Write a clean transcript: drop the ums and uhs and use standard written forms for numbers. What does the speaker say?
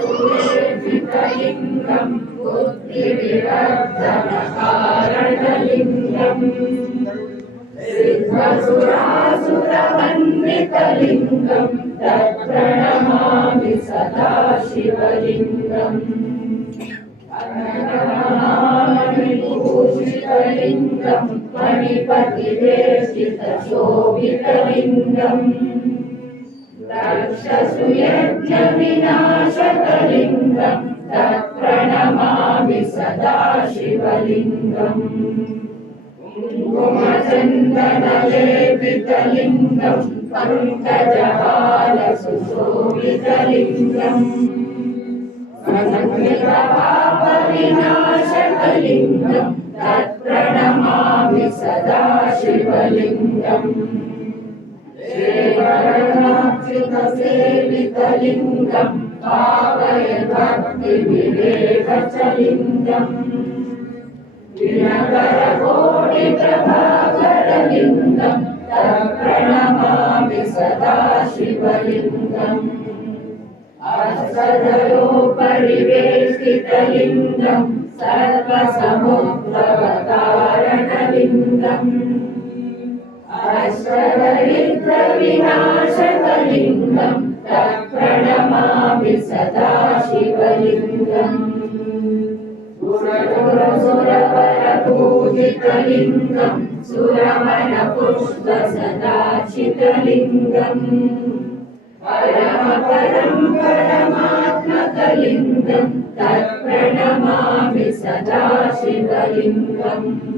सुरेशितलिङ्गं बुद्धिविवर्धनकारणलिङ्गम् सिद्धसुरासुरवन्दितलिङ्गं तत्प्रणमामि सदा शिवलिङ्गम् अनघमहामणिभूषितलिङ्गं मणिपतिवेष्टितशोभितलिङ्गम् दक्षसुयज्ञविनाशकलिङ्गं तत्प्रणमामि सदा शिवलिङ्गम् कुङ्कुमचन्दनलेपितलिङ्गं पङ्कजहालसुशोभितलिङ्गम् पापविनाशकलिङ्गं तत्प्रणमामि सदा शिवलिङ्गम् श्रीवरणाच्युतसेवितलिङ्गं पावयद्भक्तिविवेकचलिङ्गम् दिनकरकोटिप्रभाकरलिङ्गं तत्प्रणमामि सदा शिवलिङ्गम् अष्टदलोपरिवेष्टितलिङ्गं सर्वसमुद्भवकारणलिङ्गम् अष्टदरिद्रविनाशकलिङ्गं तत्प्रणमामि सदा शिवलिङ्गम् सुरसुरवरपूजितलिङ्गं सुरवनपुष्पसदाचितलिङ्गम् परमपरं परमात्मकलिङ्गं तत्प्रणमामि सदा शिवलिङ्गम्